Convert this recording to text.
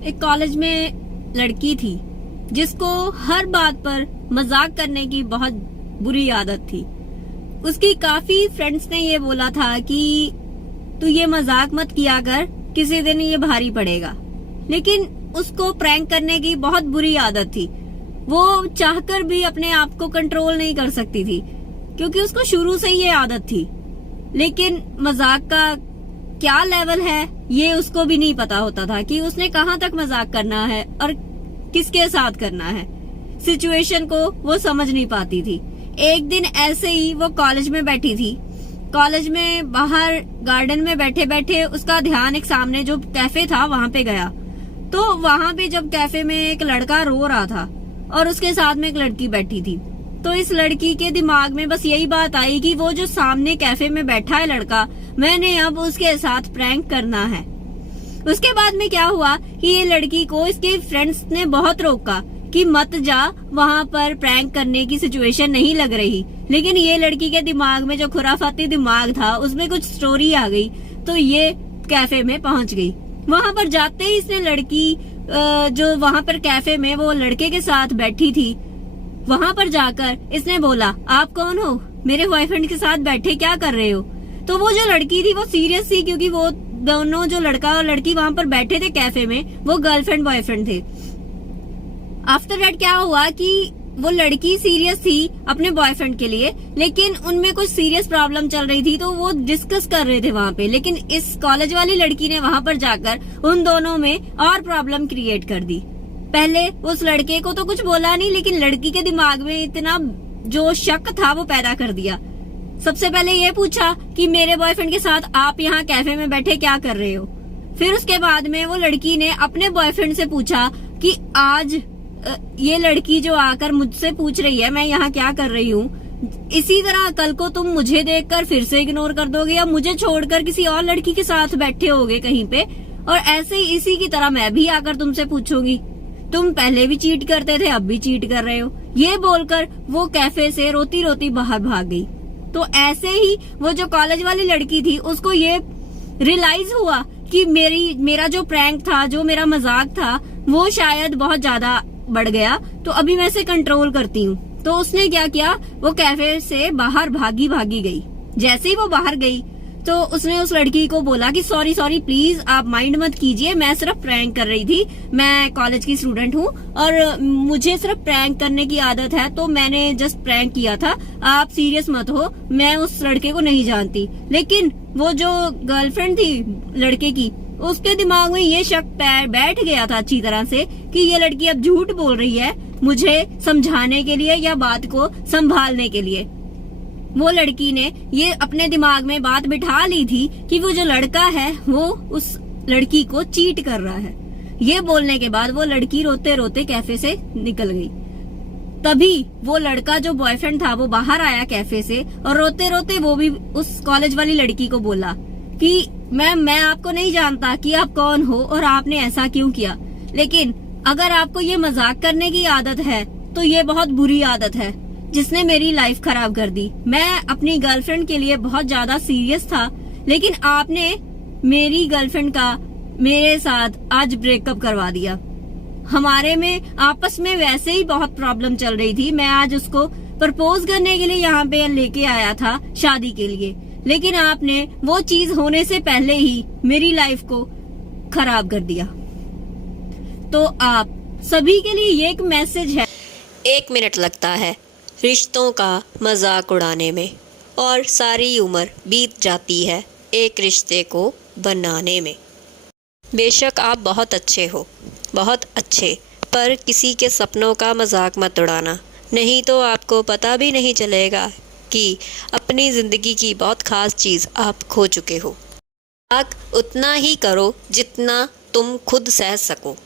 एक कॉलेज में लड़की थी जिसको हर बात पर मजाक करने की बहुत बुरी आदत थी। उसकी काफी फ्रेंड्स ने ये बोला था कि तू ये मजाक मत किया कर, किसी दिन ये भारी पड़ेगा। लेकिन उसको प्रैंक करने की बहुत बुरी आदत थी। वो चाहकर भी अपने आप को कंट्रोल नहीं कर सकती थी क्योंकि उसको शुरू से ये आदत थी। लेकिन मजाक का क्या लेवल है ये उसको भी नहीं पता होता था कि उसने कहाँ तक मजाक करना है और किसके साथ करना है। सिचुएशन को वो समझ नहीं पाती थी। एक दिन ऐसे ही वो कॉलेज में बैठी थी। कॉलेज में बाहर गार्डन में बैठे बैठे उसका ध्यान एक सामने जो कैफे था वहां पे गया। तो वहां पे जब कैफे में एक लड़का रो रहा था और उसके साथ में एक लड़की बैठी थी, तो इस लड़की के दिमाग में बस यही बात आई कि वो जो सामने कैफे में बैठा है लड़का, मैंने अब उसके साथ प्रैंक करना है। उसके बाद में क्या हुआ कि ये लड़की को इसके फ्रेंड्स ने बहुत रोका कि मत जा, वहां पर प्रैंक करने की सिचुएशन नहीं लग रही। लेकिन ये लड़की के दिमाग में जो खुराफाती दिमाग था उसमें कुछ स्टोरी आ गई, तो ये कैफे में पहुंच गई। वहां पर जाते ही इसने लड़की जो वहां पर कैफे में वो लड़के के साथ बैठी थी, वहां पर जाकर इसने बोला, आप कौन हो? मेरे बॉयफ्रेंड के साथ बैठे क्या कर रहे हो? तो वो जो लड़की थी वो सीरियस थी क्योंकि वो दोनों जो लड़का और लड़की वहां पर बैठे थे कैफे में, वो गर्लफ्रेंड बॉयफ्रेंड थे। आफ्टर दैट क्या हुआ कि वो लड़की सीरियस थी अपने बॉयफ्रेंड के लिए, लेकिन उनमें कुछ सीरियस प्रॉब्लम चल रही थी तो वो डिस्कस कर रहे थे वहां पे। लेकिन इस कॉलेज वाली लड़की ने वहां पर जाकर उन दोनों में और प्रॉब्लम क्रिएट कर दी। पहले उस लड़के को तो कुछ बोला नहीं, लेकिन लड़की के दिमाग में इतना जो शक था वो पैदा कर दिया। सबसे पहले ये पूछा कि मेरे बॉयफ्रेंड के साथ आप यहाँ कैफे में बैठे क्या कर रहे हो? फिर उसके बाद में वो लड़की ने अपने बॉयफ्रेंड से पूछा कि आज ये लड़की जो आकर मुझसे पूछ रही है मैं यहाँ क्या कर रही हूँ, इसी तरह कल को तुम मुझे देखकर फिर से इग्नोर कर दोगे या मुझे छोड़कर किसी और लड़की के साथ बैठे होगे कहीं पे, और ऐसे ही इसी की तरह मैं भी आकर तुमसे पूछूंगी। तुम पहले भी चीट करते थे, अब भी चीट कर रहे हो। ये बोलकर वो कैफे से रोती रोती बाहर भाग गई। तो ऐसे ही वो जो कॉलेज वाली लड़की थी उसको ये रियलाइज हुआ कि मेरा जो प्रैंक था, जो मेरा मजाक था, वो शायद बहुत ज्यादा बढ़ गया, तो अभी मैं इसे कंट्रोल करती हूँ। तो उसने क्या किया, वो कैफे से बाहर भागी गई। जैसे ही वो बाहर गई तो उसने उस लड़की को बोला कि सॉरी प्लीज आप माइंड मत कीजिए, मैं सिर्फ प्रैंक कर रही थी, मैं कॉलेज की स्टूडेंट हूँ और मुझे सिर्फ प्रैंक करने की आदत है, तो मैंने जस्ट प्रैंक किया था, आप सीरियस मत हो, मैं उस लड़के को नहीं जानती। लेकिन वो जो गर्लफ्रेंड थी लड़के की, उसके दिमाग में ये शक बैठ गया था अच्छी तरह से कि ये लड़की अब झूठ बोल रही है मुझे समझाने के लिए या बात को संभालने के लिए। वो लड़की ने ये अपने दिमाग में बात बिठा ली थी कि वो जो लड़का है वो उस लड़की को चीट कर रहा है। ये बोलने के बाद वो लड़की रोते रोते कैफे से निकल गई। तभी वो लड़का जो बॉयफ्रेंड था वो बाहर आया कैफे से और रोते रोते वो भी उस कॉलेज वाली लड़की को बोला कि मैं आपको नहीं जानता कि आप कौन हो और आपने ऐसा क्यों किया, लेकिन अगर आपको ये मजाक करने की आदत है तो ये बहुत बुरी आदत है जिसने मेरी लाइफ खराब कर दी। मैं अपनी गर्लफ्रेंड के लिए बहुत ज्यादा सीरियस था, लेकिन आपने मेरी गर्लफ्रेंड का मेरे साथ आज ब्रेकअप करवा दिया। हमारे में आपस में वैसे ही बहुत प्रॉब्लम चल रही थी, मैं आज उसको प्रपोज करने के लिए यहाँ पे लेके आया था शादी के लिए, लेकिन आपने वो चीज होने से पहले ही मेरी लाइफ को खराब कर दिया। तो आप सभी के लिए ये एक मैसेज है, 1 मिनट लगता है रिश्तों का मजाक उड़ाने में और सारी उम्र बीत जाती है एक रिश्ते को बनाने में। बेशक आप बहुत अच्छे हो, बहुत अच्छे, पर किसी के सपनों का मजाक मत उड़ाना, नहीं तो आपको पता भी नहीं चलेगा कि अपनी ज़िंदगी की बहुत ख़ास चीज़ आप खो चुके हो। मजाक उतना ही करो जितना तुम खुद सह सको।